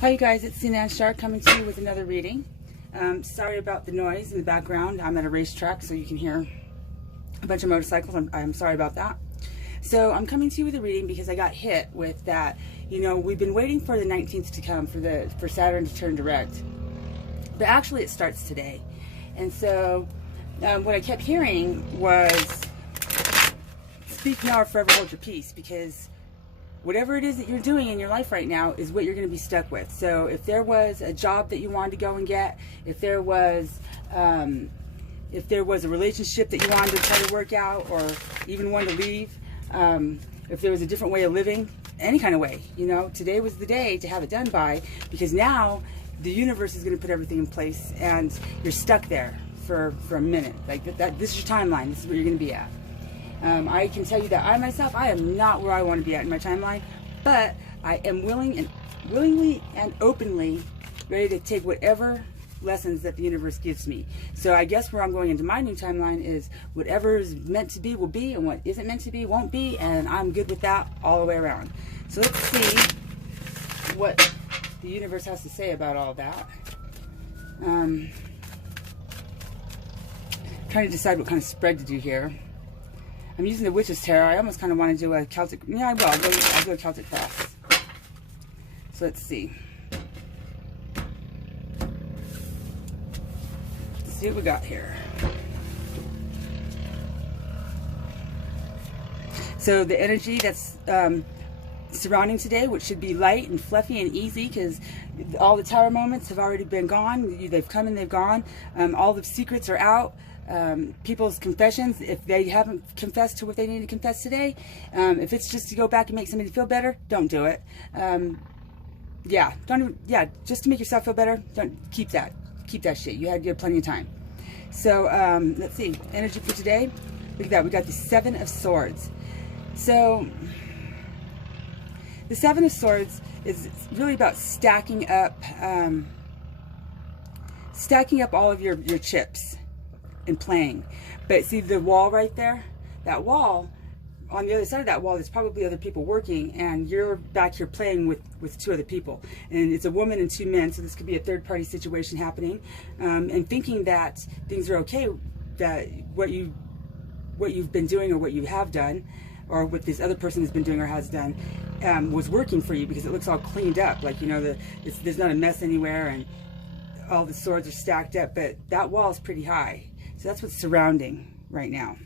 Hi you guys, it's Sinan Shar coming to you with another reading. Sorry about the noise in the background. I'm at a racetrack, so you can hear a bunch of motorcycles. I'm sorry about that. So I'm coming to you with a reading because I got hit with that. You know, we've been waiting for the 19th to come for Saturn to turn direct, but actually it starts today. And so what I kept hearing was, speak now or forever hold your peace, because whatever it is that you're doing in your life right now is what you're going to be stuck with. So if there was a job that you wanted to go and get, if there was a relationship that you wanted to try to work out, or even wanted to leave, if there was a different way of living, any kind of way, you know, today was the day to have it done by, because now the universe is going to put everything in place and you're stuck there for a minute. Like this is your timeline. This is where you're going to be at. I can tell you that I myself, I am not where I want to be at in my timeline, but I am willingly and openly ready to take whatever lessons that the universe gives me. So I guess where I'm going into my new timeline is whatever is meant to be will be, and what isn't meant to be won't be, and I'm good with that all the way around. So let's see what the universe has to say about all that. Trying to decide what kind of spread to do here. I'm using the Witch's Tarot. I almost kind of want to do a Celtic. Yeah, I will. I'll do a Celtic cross. So let's see. Let's see what we got here. So the energy that's surrounding today, which should be light and fluffy and easy, because all the tower moments have already been gone. They've come and they've gone. All the secrets are out. People's confessions, if they haven't confessed to what they need to confess today, if it's just to go back and make somebody feel better, don't do it. Just to make yourself feel better, don't keep that shit. You had plenty of time. So let's see, energy for today. Look at that, we got the Seven of Swords. So the Seven of Swords is really about stacking up all of your chips and playing. But see the wall right there, that wall, on the other side of that wall there's probably other people working, and you're back here playing with two other people, and it's a woman and two men, so this could be a third party situation happening, and thinking that things are okay, that what you've been doing or what you have done or what this other person has been doing or has done was working for you, because it looks all cleaned up, like, you know, there's not a mess anywhere and all the swords are stacked up. But that wall is pretty high. So that's what's surrounding right now.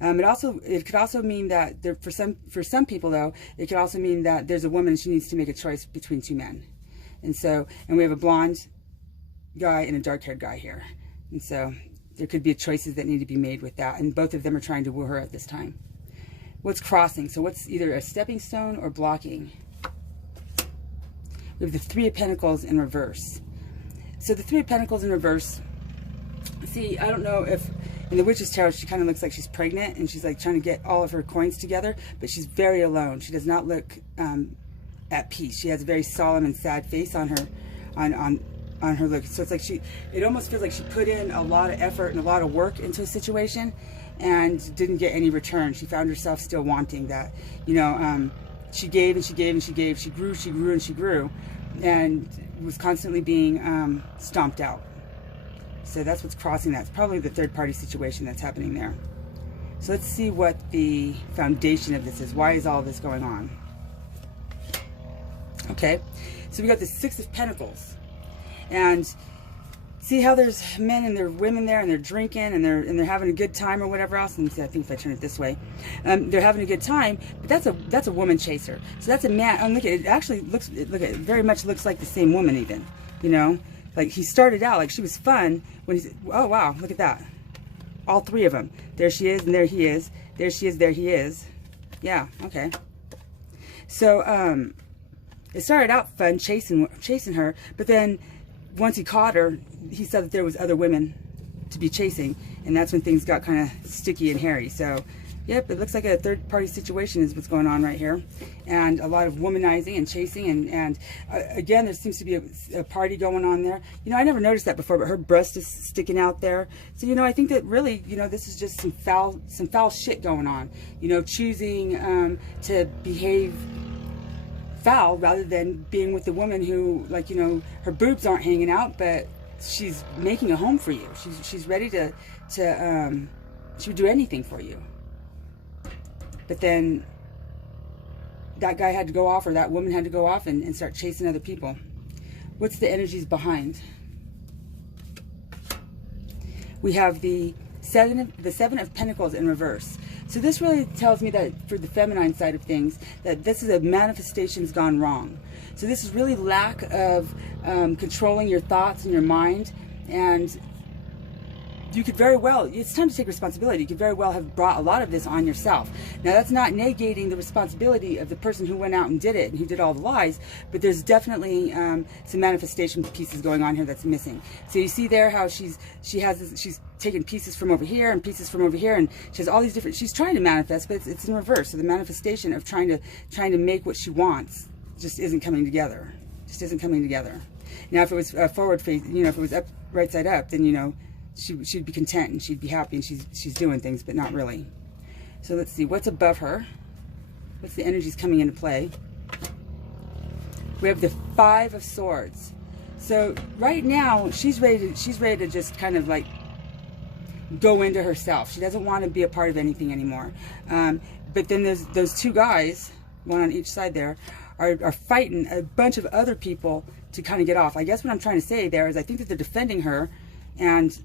It could also mean that for some people though, it could also mean that there's a woman and she needs to make a choice between two men. And we have a blonde guy and a dark-haired guy here. And so there could be choices that need to be made with that. And both of them are trying to woo her at this time. What's crossing? So what's either a stepping stone or blocking? We have the Three of Pentacles in reverse. So the Three of Pentacles in reverse, see, I don't know if in the Witch's Tarot she kind of looks like she's pregnant and she's like trying to get all of her coins together, but she's very alone. She does not look at peace. She has a very solemn and sad face on her on her look. So it's like it almost feels like she put in a lot of effort and a lot of work into a situation and didn't get any return. She found herself still wanting that, you know, she gave and she gave and she gave, she grew and she grew, and was constantly being stomped out. So that's what's crossing that. It's probably the third party situation that's happening there. So let's see what the foundation of this is. Why is all this going on? Okay, so we got the Six of Pentacles, and see how there's men and there's women there, and they're drinking and they're having a good time or whatever else. And I think if I turn it this way, they're having a good time. But that's a woman chaser. So that's a man. And look at it. Actually it very much looks like the same woman even. You know, like he started out like she was fun when he's, oh wow, look at that. All three of them. There she is and there he is. There she is, there he is. Yeah, okay. So it started out fun chasing her, but then once he caught her, he said that there was other women to be chasing, and that's when things got kind of sticky and hairy. So yep, it looks like a third party situation is what's going on right here, and a lot of womanizing and chasing, and again, there seems to be a party going on there. You know, I never noticed that before, but her breast is sticking out there. So, you know, I think that really, you know, this is just some foul shit going on. You know, choosing to behave foul, rather than being with the woman who, like, you know, her boobs aren't hanging out, but she's making a home for you. She's ready to she would do anything for you. But then that guy had to go off, or that woman had to go off and start chasing other people. What's the energies behind? We have the Seven of Pentacles in reverse. So this really tells me that for the feminine side of things, that this is a manifestation's gone wrong. So this is really lack of controlling your thoughts and your mind, and you could very well, it's time to take responsibility. You could very well have brought a lot of this on yourself. Now, that's not negating the responsibility of the person who went out and did it and who did all the lies, but there's definitely some manifestation pieces going on here that's missing. So you see there how she's taking pieces from over here and pieces from over here, and she has all these different, she's trying to manifest, but it's in reverse. So the manifestation of trying to make what she wants just isn't coming together. Just isn't coming together. Now, if it was forward face, you know, if it was up, right side up, then, you know, she'd be content and she'd be happy and she's doing things, but not really. So let's see, what's above her? What's the energies coming into play? We have the Five of Swords. So right now she's ready to just kind of like go into herself. She doesn't want to be a part of anything anymore. But then there's those two guys, one on each side there, are fighting a bunch of other people to kind of get off. I guess what I'm trying to say there is I think that they're defending her, and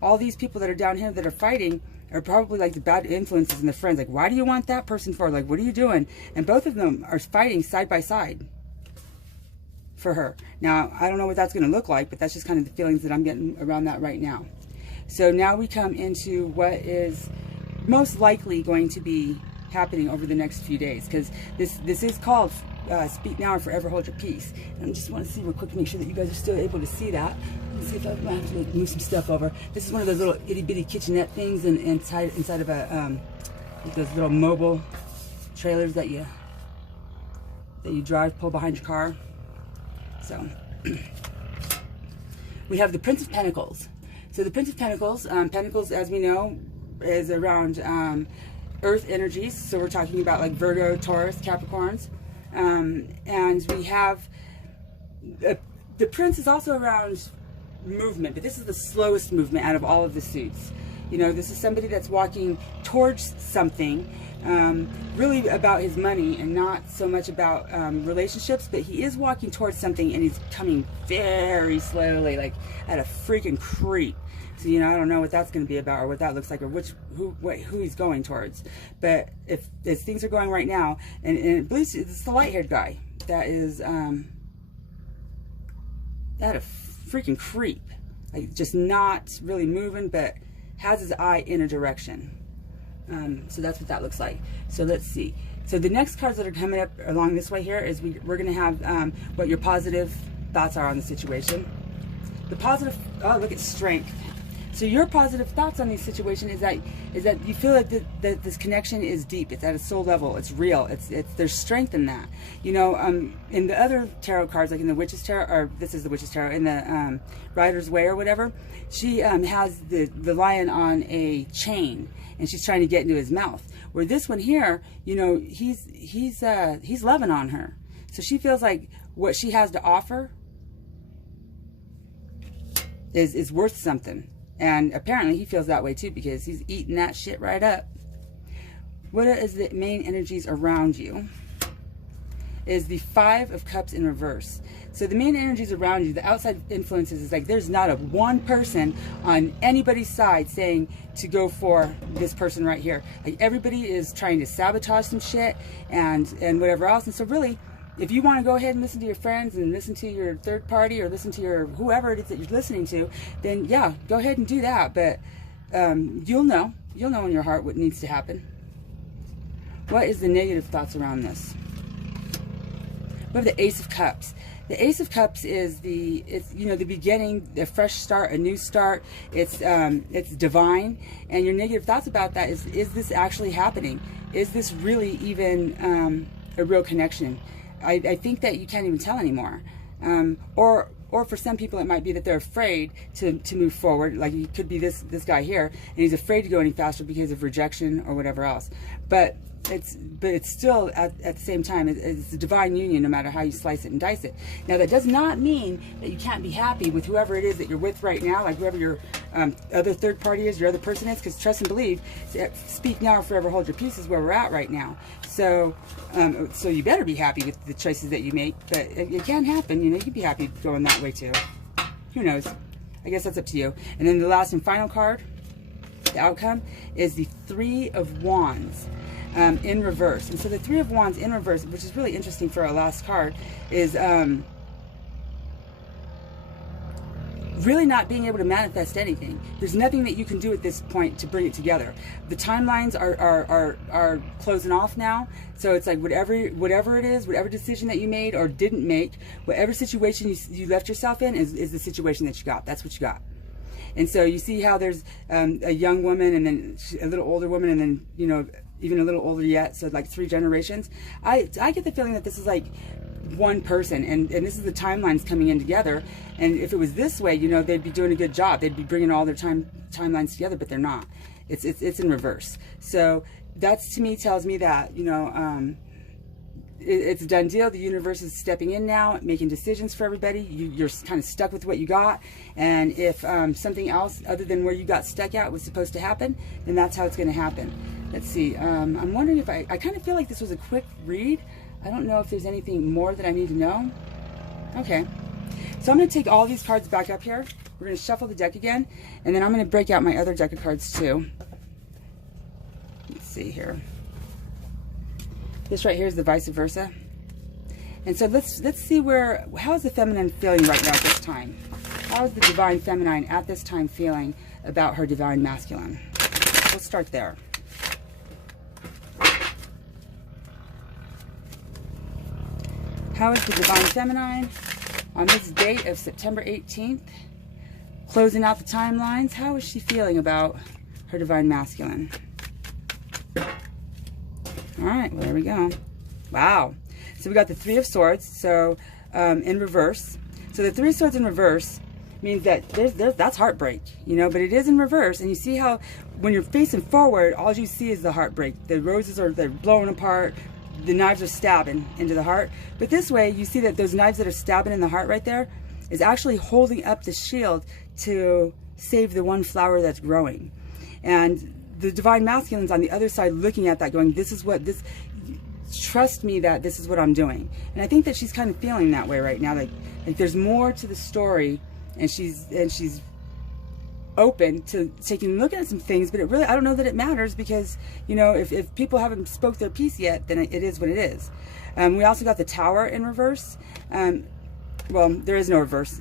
all these people that are down here that are fighting are probably like the bad influences and the friends. Like, why do you want that person for? Like, what are you doing? And both of them are fighting side by side for her. Now, I don't know what that's going to look like, but that's just kind of the feelings that I'm getting around that right now. So now we come into what is most likely going to be happening over the next few days, because this is called Speak Now or Forever Hold Your Peace. And I just want to see real quick to make sure that you guys are still able to see that. Let's see if I might have to move some stuff over. This is one of those little itty bitty kitchenette things inside of a those little mobile trailers that you pull behind your car. So we have the Prince of Pentacles. So the Prince of Pentacles, Pentacles, as we know, is around Earth energies. So we're talking about like Virgo, Taurus, Capricorns. And we have the Prince is also around movement, but this is the slowest movement out of all of the suits. You know, this is somebody that's walking towards something, really about his money and not so much about relationships, but he is walking towards something and he's coming very slowly, like at a freaking creep. So, you know, I don't know what that's going to be about or what that looks like or who he's going towards. But as things are going right now, and I believe it's the light-haired guy that is that a freaking creep, like just not really moving, but has his eye in a direction. So that's what that looks like. So let's see. So the next cards that are coming up along this way here is we're going to have what your positive thoughts are on the situation. The positive, oh, look at strength. So your positive thoughts on this situation is that you feel that this connection is deep. It's at a soul level. It's real. There's strength in that. You know, in the other tarot cards, like in the Witch's Tarot, or this is the Witch's Tarot, in the Rider's Way or whatever, she has the lion on a chain and she's trying to get into his mouth. Where this one here, you know, he's loving on her. So she feels like what she has to offer is worth something. And apparently he feels that way too, because he's eating that shit right up. What is the main energies around you? Is the Five of Cups in reverse. So the main energies around you, the outside influences, is like there's not a one person on anybody's side saying to go for this person right here. Like everybody is trying to sabotage some shit and whatever else. And so really, if you want to go ahead and listen to your friends and listen to your third party or listen to your whoever it is that you're listening to, then yeah, go ahead and do that. But you'll know in your heart what needs to happen. What is the negative thoughts around this? We have the Ace of Cups. The Ace of Cups is you know, the beginning, the fresh start, a new start. It's divine, and your negative thoughts about that is this actually happening? Is this really even a real connection? I think that you can't even tell anymore. Or for some people it might be that they're afraid to move forward. Like it could be this guy here, and he's afraid to go any faster because of rejection or whatever else. But but it's still at the same time, it's a divine union no matter how you slice it and dice it. Now that does not mean that you can't be happy with whoever it is that you're with right now, like whoever your other third party is, your other person is, because trust and believe, speak now or forever hold your peace is where we're at right now. So so you better be happy with the choices that you make, but it can happen, you know, you can be happy going that way too. Who knows? I guess that's up to you. And then the last and final card, the outcome, is the Three of Wands. In reverse. And so the Three of Wands in reverse, which is really interesting for our last card, is really not being able to manifest anything. There's nothing that you can do at this point to bring it together. The timelines are closing off now. So it's like whatever it is, whatever decision that you made or didn't make, whatever situation you left yourself in is the situation that you got. That's what you got. And so you see how there's a young woman and then a little older woman and then, you know, even a little older yet, so like 3 generations. I get the feeling that this is like one person, and this is the timelines coming in together. And if it was this way, you know, they'd be doing a good job. They'd be bringing all their timelines together, but they're not. It's in reverse. So that's, to me, tells me that, you know, it's a done deal. The universe is stepping in now, making decisions for everybody. You're kind of stuck with what you got, and if something else other than where you got stuck at was supposed to happen, then that's how it's going to happen. Let's see. I'm wondering if I kind of feel like this was a quick read. I don't know if there's anything more that I need to know. Okay. So I'm going to take all these cards back up here. We're going to shuffle the deck again, and then I'm going to break out my other deck of cards too. Let's see here. This right here is the vice versa. And so let's see how is the feminine feeling right now at this time? How is the divine feminine at this time feeling about her divine masculine? Let's start there. How is the divine feminine on this date of September 18th, closing out the timelines? How is she feeling about her divine masculine? All right, well, there we go. Wow. So we got the Three of Swords, so in reverse. So the Three of Swords in reverse means that that's heartbreak, you know, but it is in reverse. And you see how when you're facing forward, all you see is the heartbreak. The roses they're blowing apart. The knives are stabbing into the heart. But this way, you see that those knives that are stabbing in the heart right there is actually holding up the shield to save the one flower that's growing. And the divine masculine's on the other side looking at that going, trust me that this is what I'm doing. And I think that she's kind of feeling that way right now. Like there's more to the story, and she's open to taking a look at some things, but I don't know that it matters, because, you know, if people haven't spoke their piece yet, then it is what it is. We also got the Tower in reverse. Well, there is no reverse.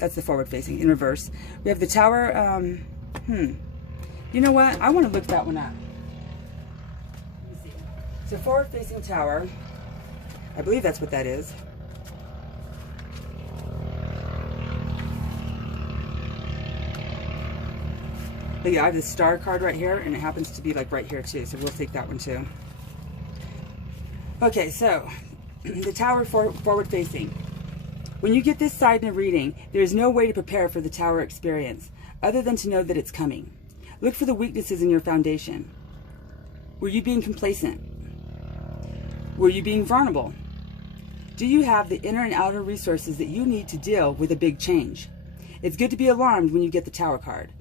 That's the forward facing in reverse. We have the Tower. You know what? I want to look that one up. Let me see. So forward facing Tower, I believe that's what that is. But yeah, I have the Star card right here, and it happens to be like right here too, so we'll take that one too. Okay, so the Tower forward facing. When you get this side in a reading, there is no way to prepare for the Tower experience other than to know that it's coming. Look for the weaknesses in your foundation. Were you being complacent? Were you being vulnerable? Do you have the inner and outer resources that you need to deal with a big change? It's good to be alarmed when you get the Tower card,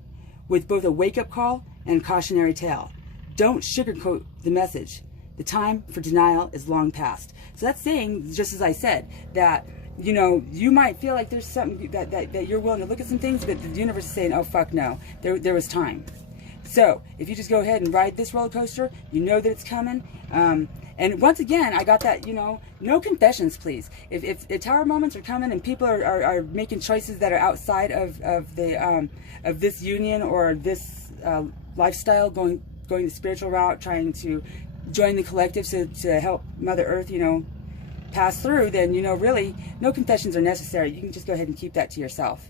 with both a wake-up call and a cautionary tale. Don't sugarcoat the message. The time for denial is long past. So that's saying, just as I said, that, you know, you might feel like there's something that you're willing to look at some things, but the universe is saying, oh, fuck no, there was time. So if you just go ahead and ride this roller coaster, you know that it's coming. And once again, I got that, you know, no confessions, please. If Tower moments are coming and people are making choices that are outside of this union or this lifestyle, going the spiritual route, trying to join the collective to help Mother Earth, you know, pass through, then, you know, really, no confessions are necessary. You can just go ahead and keep that to yourself.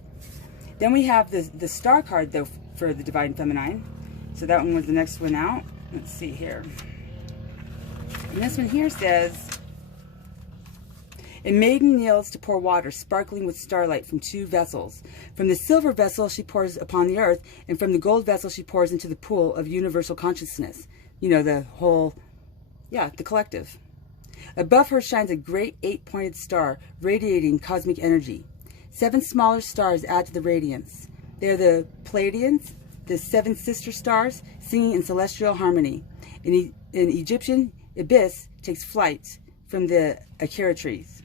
Then we have the Star card, though, for the Divine Feminine. So that one was the next one out. Let's see here. And this one here says, a maiden kneels to pour water sparkling with starlight from 2 vessels. From the silver vessel she pours upon the earth, and from the gold vessel she pours into the pool of universal consciousness. you know, the whole, yeah, the collective. Above her shines a great 8-pointed star, radiating cosmic energy. 7 smaller stars add to the radiance. They are the Pleiadians, the 7 sister stars, singing in celestial harmony. An Egyptian ibis takes flight from the Akira trees.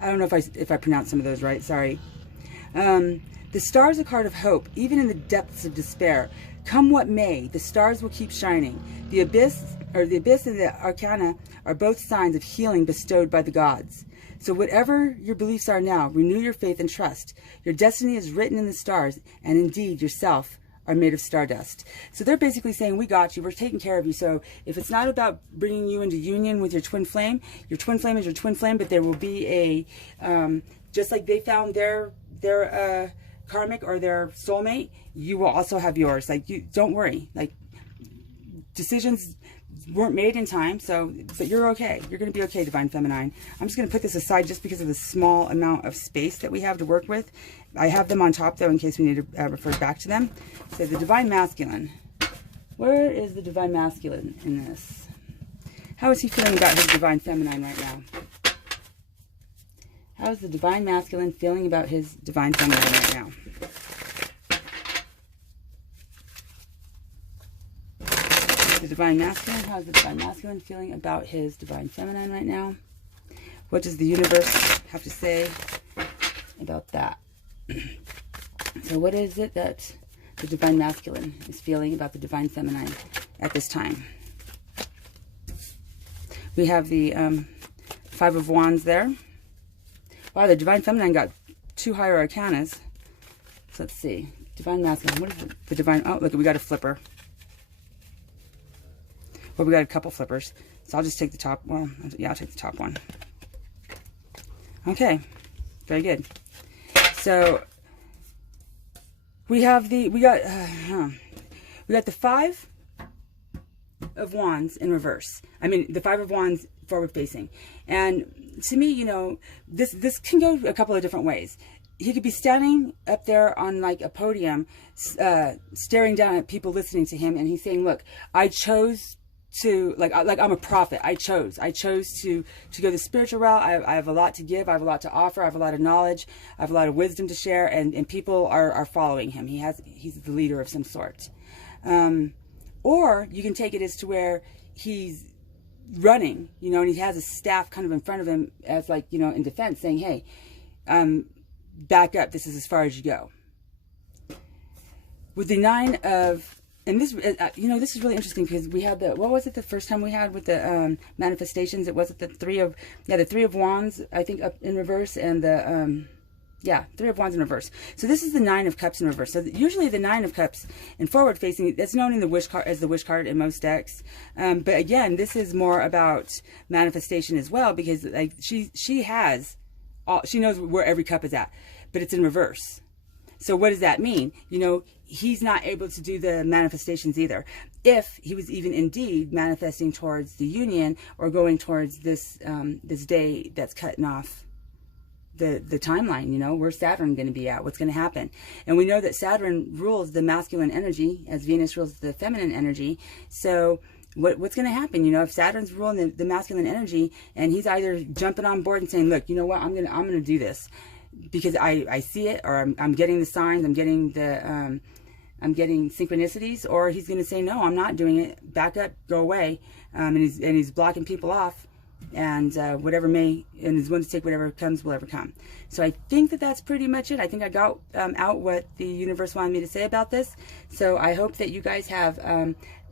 I don't know if I pronounced some of those right, sorry. The star is a card of hope, even in the depths of despair. Come what may, the stars will keep shining. The abyss and the arcana are both signs of healing bestowed by the gods. So whatever your beliefs are now, renew your faith and trust. Your destiny is written in the stars, and indeed yourself are made of stardust. So they're basically saying, we got you, we're taking care of you. So if it's not about bringing you into union with your twin flame is your twin flame, but there will be a, just like they found their karmic or their soulmate, you will also have yours. Like, you don't worry, like, decisions weren't made in time, so, but you're okay. You're going to be okay, Divine Feminine. I'm just going to put this aside just because of the small amount of space that we have to work with. I have them on top, though, in case we need to refer back to them. So the Divine Masculine. Where is the Divine Masculine in this? How is he feeling about his Divine Feminine right now? How is the Divine Masculine feeling about his Divine Feminine right now? The Divine Masculine, how is the Divine Masculine feeling about his Divine Feminine right now? What does the universe have to say about that? So what is it that the Divine Masculine is feeling about the Divine Feminine at this time? We have the 5 of Wands there. Wow, the Divine Feminine got 2 higher arcanas. So let's see. Divine Masculine. What is the Divine... Oh, look, we got a flipper. Well, we got a couple flippers. So I'll just take the top. Well, yeah, I'll take the top one. Okay. Very good. So we have the... We got the 5 of Wands in reverse. I mean, the 5 of Wands forward facing. And to me, you know, this can go a couple of different ways. He could be standing up there on like a podium, staring down at people listening to him, and he's saying, look, I chose to, like I'm a prophet. I chose to go the spiritual route. I have a lot to give. I have a lot to offer. I have a lot of knowledge. I have a lot of wisdom to share, and people are following him. He's the leader of some sort. Or you can take it as to where he's running, you know, and he has a staff kind of in front of him as, like, you know, in defense, saying, hey, back up, this is as far as you go. With the 9 of, and this, you know, this is really interesting because we had the, what was it the first time we had with the manifestations? It was the 3 of Wands, I think, up in reverse, and the, yeah, 3 of Wands in reverse. So this is the 9 of Cups in reverse. So usually the 9 of Cups in forward facing, that's known in the Wish card as the Wish card in most decks. But again, this is more about manifestation as well, because like she knows where every cup is at, but it's in reverse. So what does that mean? You know, he's not able to do the manifestations either. If he was even indeed manifesting towards the union or going towards this this day that's cutting off the timeline, you know, where's Saturn going to be at? What's going to happen? And we know that Saturn rules the masculine energy as Venus rules the feminine energy. So what's going to happen? You know, if Saturn's ruling the masculine energy, and he's either jumping on board and saying, look, you know what, I'm gonna do this because I see it, or I'm getting the signs, I'm getting the I'm getting synchronicities, or he's going to say, no, I'm not doing it, back up, go away, and he's blocking people off. And whatever may, and is going to take whatever comes will ever come. So I think that that's pretty much it. I think I got out what the universe wanted me to say about this. So I hope that you guys have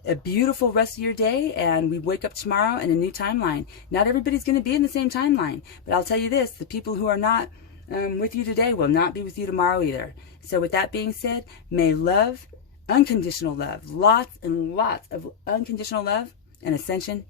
a beautiful rest of your day, and we wake up tomorrow in a new timeline. Not everybody's going to be in the same timeline, but I'll tell you this, the people who are not with you today will not be with you tomorrow either. So with that being said, may love, unconditional love, lots and lots of unconditional love and ascension